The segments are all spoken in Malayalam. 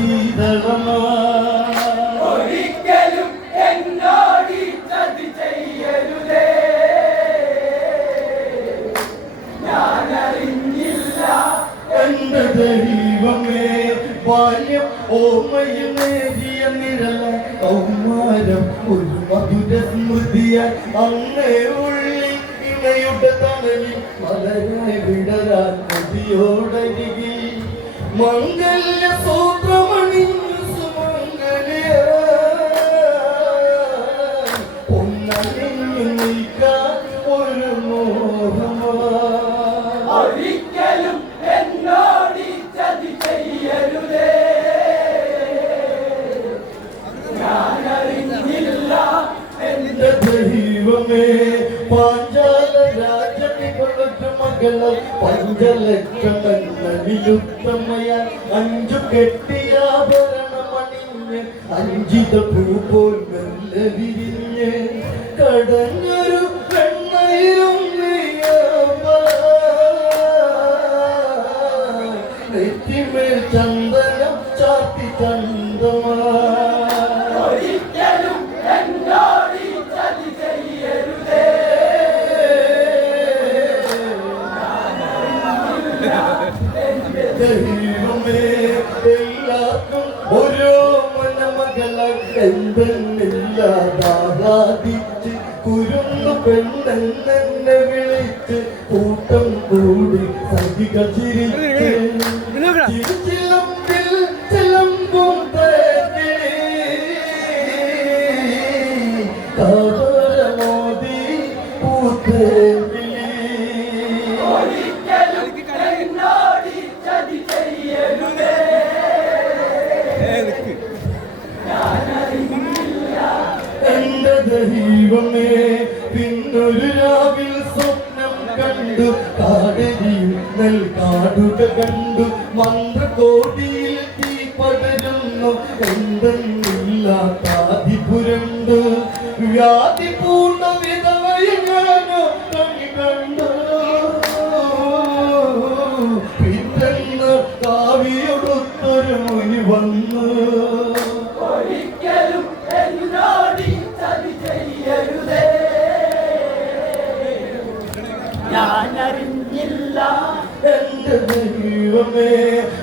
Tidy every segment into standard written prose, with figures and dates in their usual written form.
ശീതളമാ ഒരിക്കലും എന്നോട് ചതി ചെയ്യരുതേ ഞാനറിഞ്ഞില്ല എന്റെ ദൈവമേ ബാല്യം ഓർമ്മയിൽ നേരിയ നിഴല കൗമാരം ഒരു മധുര സ്മൃതിയായി അങ്ങേ ഉള്ളിൽ ഇണയുടെ തണലിൽ മലരായി വിടരാൻ കൊതിയോടരികിൽ മംഗല്യ സൂത്രമണിഞ്ഞു സുമംഗലിയ പൊന്നണിഞ്ഞു നീക്കാൻ ഒരു മോഹമാ ഒരിക്കലും എന്നോട് ചതി ചെയ്യരുതേ ഞാനറിഞ്ഞില്ല എന്റെ ദൈവമേ പാഞ്ചാല രാജനികളുടെ മകള പഞ്ചലക്ഷണങ്ങളിലുത്തമയ അഞ്ചു കെട്ടിയാഭരണമണിഞ്ഞ് അഞ്ചിത പൂ പോൽ മെല്ലെ വിരിഞ്ഞ് കടഞ്ഞൊരു പെണ്ണയിലും നെറ്റിമേൽ ചന്ദനം ചാത്തി ചന്തമാ ഒരിക്കലും എന്നോട് ചതി ചെയ്യരുതേ ദൈവമേ എല്ലാവർക്കും ഓരോ മനമകളാൽ എന്തെന്നില്ലാതാദിച്ച് കുരുന്നു പെണ്ണെന്നെ വിളിച്ച് കൂട്ടം കൂടി സഖികൾ ചിരിച്ച് ചിരിച്ചിലമ്പിൽ ചിലമ്പും മോദി പൂത്തേങ്കിലി ഒരിക്കലും എന്നോട് ചതി ചെയ്യരുതേ എന്റെ ദൈവമേ പിന്നൊരു രാവിൽ സ്വപ്നം കണ്ടു കാടരിയും നെൽക്കാടുക കണ്ടു മന്ത്രകോടിയിൽ തീ പടരുന്നു എന്തെന്നില്ലാത്താതി പുരണ്ടു വ്യാധി പൂണ്ട വിധവയും ഞാനോ കണി കണ്ടു പിറ്റെന്ന് കാവിയൊടുത്തൊരു മുനി വന്നു ഒരിക്കലും എന്നോട് ചതി ചെയ്യരുതേ ഞാനറിഞ്ഞില്ല എന്റെ ദൈവമേ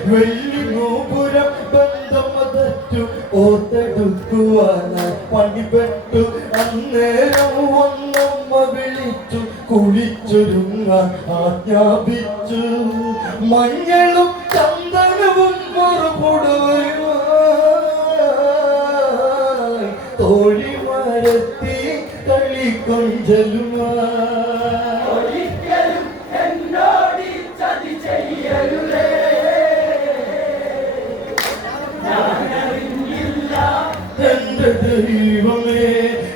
വെള്ളി ഗോപുരം ബന്ധമതറ്റു ഓർത്തെടുക്കുവാനായി പണിപ്പെട്ടു അന്നേരം വന്നമ്മ വിളിച്ചു കുളിച്ചൊരുങ്ങാൻ ആജ്ഞാപിച്ചു മഞ്ഞളും ചന്ദനവും മറുപുടവയുമായി തോഴിമാരെത്തി കളിക്കൊഞ്ചലുമായി ഒരിക്കലും എന്നോട് ചതി ചെയ്യരുതേ ഞാനറിഞ്ഞില്ല എന്റെ ദൈവമേ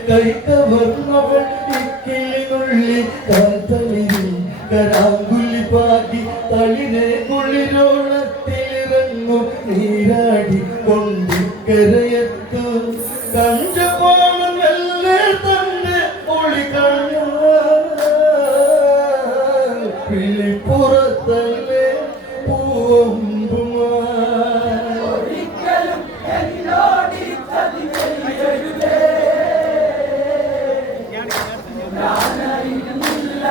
കൈക്കവർന്നവൾ ഇക്കിളിനുള്ളിൽ കാൽത്തളിരിൽ കരാങ്കുലി പാകി തളിരെ കുളിരോളത്തിലിറങ്ങു നീരാടി കൊണ്ടിക്കരയത്തു കഞ്ചപാണം എല്ലേ തന്നെ ഒളി കണ്ണു പിളിപ്പുറത്തല്ലേ പൂവമ്പുമാ ഒരിക്കലും എന്നോട് ചതി ചെയ്യരുതേ ഞാനറിഞ്ഞില്ല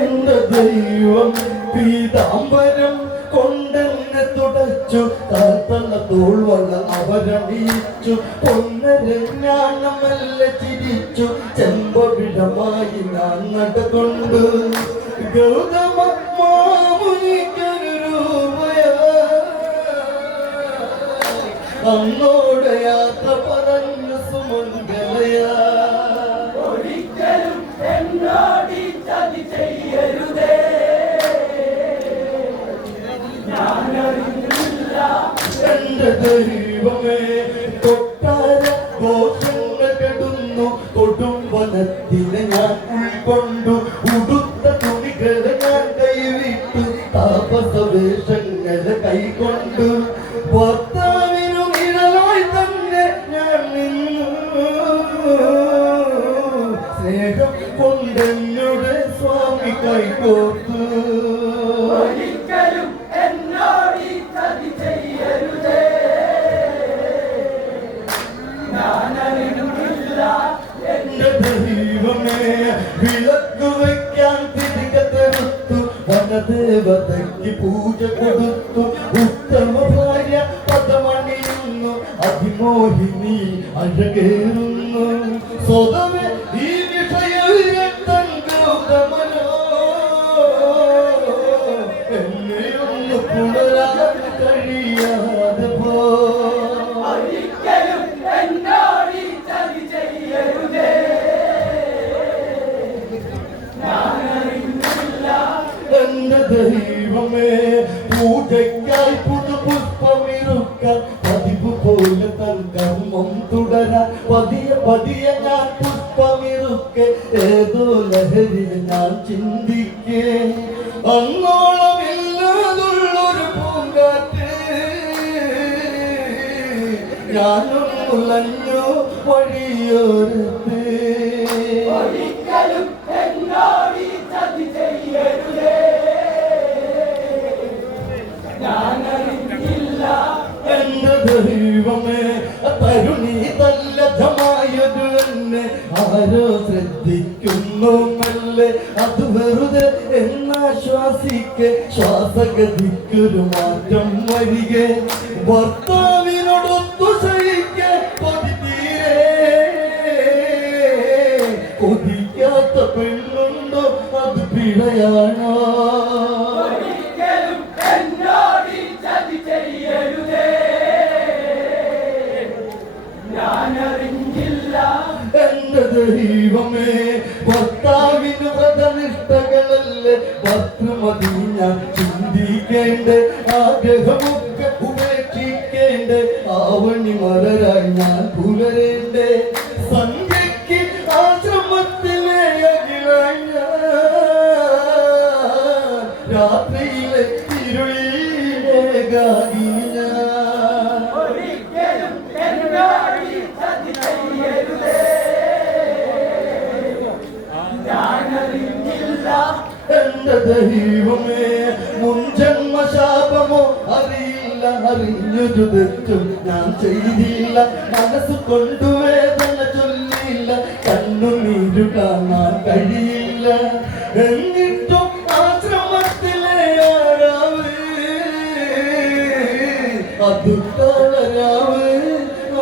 എന്റെ ദൈവം പീതാംബരം കൊണ്ടെന്നെ തുടച്ചു താത്തള്ള തോൾവള അവരണിയിച്ചു പൊന്നരഞ്ഞാണമെല്ല ചിരിച്ചു ചെമ്പവിടമായി ഞാൻ നടകൊണ്ടു ഗൗതമ മാമുനിക്കൊരു രൂപയാ അന്നോട് യാത്ര പറഞ്ഞു സുമംഗലയാ ഒരിക്കലും എന്നോട് ചതി ചെയ്യരുതേ ഞാനറിഞ്ഞില്ല എന്റെ ദൈവമേ കൊട്ടാര ഘോഷങ്ങൾ കെടുന്നു കൊടുംവനത്തിനെ ഞാൻ ഉൾക്കൊണ്ടു ഉടുത്ത തുണികളെ ഞാൻ കൈവിട്ടു താപസവേഷങ്ങളെ കൈകൊണ്ടു ഭർത്താവിനു നിഴലായി തന്നെ ഞാൻ നിന്നു സ്നേഹം കൊണ്ടെന്നുടെ സ്വാമി കൈകോർത്തു ഒരിക്കലും എന്നോട് ചതി ചെയ്യരുതേ ദേവതയ്ക്ക് പൂജ കൊടുത്തു ഉത്തമ ഭാര്യ പദമണിയുന്നു അതിമോഹിനി അഴകേറുന്നു സ്വതമേ ഈ വിഷയം തങ്കമനോ എന്നെ ഒന്ന് പുണരാൻ കഴിയാതെ പോ ഒരിക്കലും എന്നോട് ഈ ചതി ചെയ്യരുതേ എന്റെ ദൈവമേ പൂജയ്ക്കായി പുതുപുഷ്പമിറുക്കാൻ പതിവ് പോലെ തൻ കർമ്മം തുടരാൻ പതിയെ പതിയെ ഞാൻ പുഷ്പമിറുക്കെ ഏതോ ലഹരിയെ ഞാൻ ചിന്തിക്കേ അന്നോളമില്ലാതുള്ളൊരു പൂങ്കാറ്റ് ഞാനും മുലഞ്ഞു വഴിയോരത്ത് ഒരിക്കലും എന്നോട് ഈ ചതി ചെയ്യരുതേ ഞാനറിഞ്ഞില്ല എന്റെ ദൈവമേ തരുണി തല്ലജമായൊരു എന്നെ ആരോ ശ്രദ്ധിക്കുന്നു മെല്ലെ അത് വെറുതെ എന്നാശ്വാസിക്കെ ശ്വാസഗതിക്കൊരു മാറ്റം വരികെ ഭർത്താവിനോടൊത്തു സഹിക്കാൻ കൊതി തീരെ കൊതിക്കാത്ത പെണ്ണുണ്ടോ അത് പിഴയാണോ ഒരിക്കലും എന്നോട് ഈ ചതി ചെയ്യരുതേ ഞാനറിഞ്ഞില്ല എന്റെ ദൈവമേ ഭർത്താവിന് വ്രതനിഷ്ഠകളല്ലേ ഭർത്തൃമതി ഞാൻ ചിന്തിക്കേണ്ടേ ആഗ്രഹമൊക്കെ ഉപേക്ഷിക്കേണ്ടേ ആവണി മലരായി ഞാൻ പുലരേണ്ടേ സന്ധ്യയ്ക്ക് ആശ്രമത്തിലെ അഖിലായി ഞാൻ രാത്രിയിലെ ഇരുളിലെ ഗാഗി ഞാൻ ഒരിക്കലും എന്നോട് ഈ ചതി ചെയ്യരുതേ ഞാനറിഞ്ഞില്ല എന്റെ ദൈവമേ മുൻജന്മ ശാപമോ അറിയില്ല അറിഞ്ഞൊരു തെറ്റും ഞാൻ ചെയ്തില്ല മനസ്സ് കൊണ്ടുവേദന ചൊല്ലിയില്ല കണ്ണുനീരു കാണാൻ കഴിയില്ല എന്നിട്ടും ആശ്രമത്തിലെ ആരാവ് അത് കളരാവ്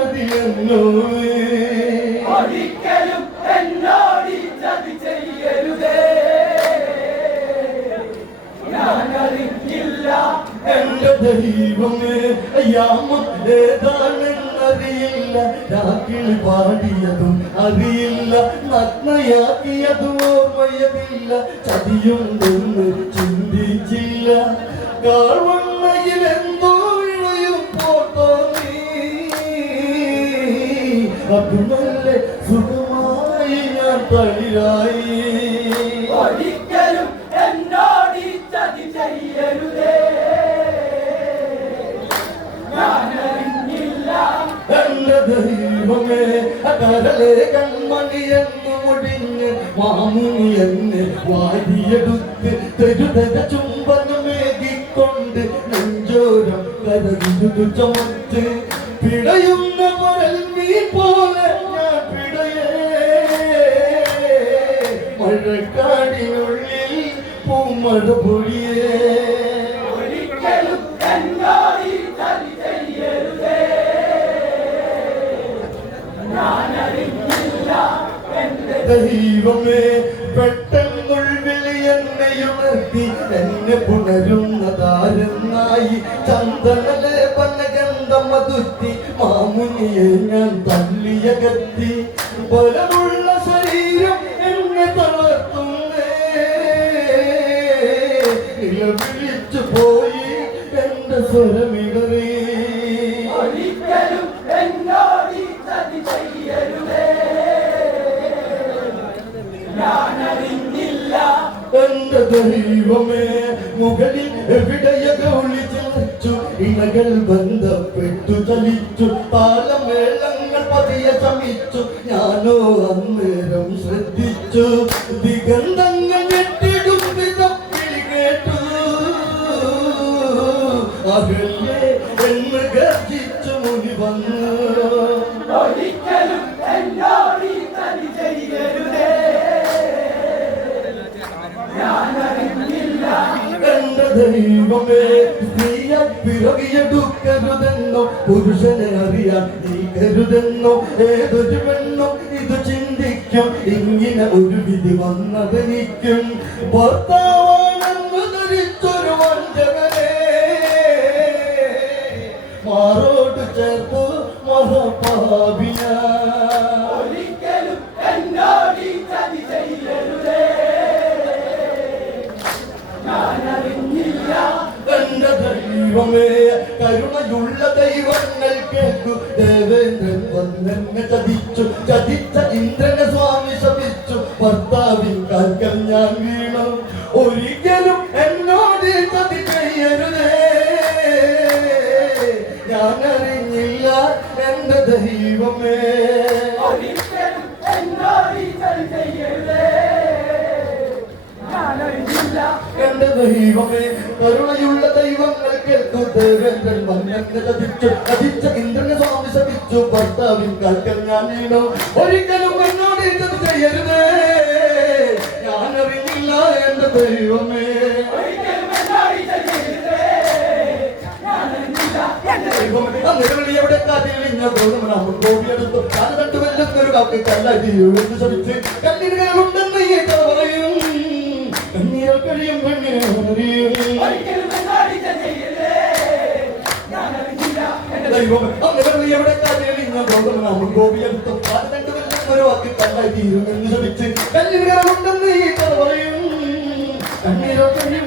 അതിലെന്നോവേ ഒരിക്കലും എന്നോട് ഈ ചതി ചെയ്യരുതേ ഞാനറിഞ്ഞില്ല എന്റെ ദൈവമേ യാമം ഏതാണെന്നറിയില്ല രാക്കിളി പാടിയതും അറിയില്ല നഗ്നയാക്കിയതും ഓർമ്മയതില്ല ചതിയുണ്ടെന്ന് ചിന്തിച്ചില്ല കാഴ്വണ്ണയിൽ എന്തോ ഇഴയും പോട്ടോ നീ അത് നല്ല സുഖമായി ഞാൻ തളിരായി ഒരിക്കലും എന്നോട് ഈ ചതി ചെയ്യരുതേ ഞാനറിഞ്ഞില്ല എന്റെ ദൈവമേ കടലെ കൺമണി എന്ന് മുടിഞ്ഞ് മാമുനി എന്ന് വാരിയെടുത്ത് തെരുതര ചുംബനമേകിക്കൊണ്ട് നെഞ്ചോരം കരവിരുതു ചുമച്ച് പിടയുന്ന പരൽ നീ പോലെ ഞാൻ പിടയേ മഴക്കാടിനുള്ളിൽ പൂമഴ പൊഴിയേ ഒരിക്കലും എന്നോട് ഈ ചതി ചെയ്യരുതേ ഞാനറിഞ്ഞില്ല എന്റെ ദൈവമേ പെട്ടെന്നുൾവിളി എന്നെയുണർത്തി എന്നെ പുണരുന്നതാരെന്നായി ചന്ദനലേപന ഗന്ധം മതുറ്റി മാമുനിയെ ഞാൻ തള്ളിയകത്തി ബലമുള്ള ശരീരം എന്നെ തളർത്തുന്നേ വിളിച്ചു പോയി എന്റെ സ്വരമിടറി ഒരിക്കലും എന്നോട് ഈ ചതി ചെയ്യരുതേ ഞാനറിഞ്ഞില്ല എന്റെ ദൈവമേ മുകളിൽ എവിടെയൊക്കെ ഒളിച്ചു വെച്ചു ഇണകൾ ബന്ധപ്പെട്ടു ചലിച്ചു താളമേളങ്ങൾ പതിയെ ശമിച്ചു ഞാനോ അന്നേരം ശ്രദ്ധിച്ചു ദിഗന്ധങ്ങൾ ഞെട്ടിടും വിധം വിളി കേട്ടു അകലെ എന്ന് ഗർജിച്ചു മുനി വന്നു ഒരിക്കലും എന്നോട് ഈ ചതി ചെയ്യരുതേ ഞാനറിഞ്ഞില്ല എന്റെ പിറവിയെടുക്കരുതെന്നോ പുരുഷനെ അറിയാൻ നീ കരുതെന്നോ ഏതൊരു പെണ്ണോ ഇത് ചിന്തിക്കും ഇങ്ങനെ ഒരു വിധി വന്നതെനിക്കും ഭർത്താവാണെന്ന് ധരിച്ചൊരു വഞ്ചകനെ മാറോട് ചേർത്തു മഹാപാപിയ ഒരിക്കലും എന്നോട് ഈ ചതി ചെയ്യരുതേ ഞാനറിഞ്ഞില്ല എന്റെ ദൈവമേ കരുണയുള്ള ദൈവങ്ങൾ കേൾക്കു ദേവേന്ദ്രൻ വന്നെന്നെ ചതിച്ചു ചതിച്ച ഇന്ദ്രനെ സ്വാമി ശപിച്ചു ഭർത്താവിൻ കാൽക്കൽ ഞാൻ വീണു ഒരിക്കലും എന്നോട് ചതി ചെയ്യരുതേ ഞാനറിഞ്ഞില്ല എന്റെ ദൈവമേ ഒരിക്കലും എന്നോട് ഈ ചതി ചെയ്യരുതേ ഞാനറിഞ്ഞില്ല എന്റെ ദൈവമേ കരുണയുള്ള ദൈവങ്ങൾ കേൾക്കു ദേവേന്ദ്രൻ വന്നെന്നെ ചതിച്ചു ചതിച്ച ഇന്ദ്രനെ സ്വാമി ശപിച്ചു ഭർത്താവിൻ കാൽക്കൽ ഞാൻ വീണു ഒരിക്കലും എന്നോട് ചതി ചെയ്യരുതേ ഞാനറിഞ്ഞില്ല എന്റെ ദൈവമേ ഒരിക്കലും എന്നോട് ഈ ചതി ചെയ്യരുതേ ഞാനറിഞ്ഞില്ല ദൈവമേ നിലവിളി എവിടെ കാതിലിഞ്ഞ ഗൗതമനാമൻ ഗോപിയെടുത്തു കാല് തട്ടു വെല്ലത്തൊരു കാക്കി കല്ലാക്കി എഴുതി ശപിച്ച് കണ്ണീരുകളുണ്ടെന്ന് ഈ കഥ പറയും കണ്ണീർ കഴിയും പെണ്ണിനെ അറിയും ഒരിക്കലും എന്നോട് ഈ ചതി ചെയ്യരുതേ ഞാനറിഞ്ഞില്ല ദൈവമേ നിലവിളി എവിടെ കാതിലിഞ്ഞ ഗൗതമനാമൻ ഗോപിയെടുത്തു കാല് തട്ടു വെല്ലത്തൊരു കാക്കി കല്ലാക്കി എഴുതി ശപിച്ച് കണ്ണീരുകളുണ്ടെന്ന് ഈ കഥ പറയും കണ്ണീർ കഴിയും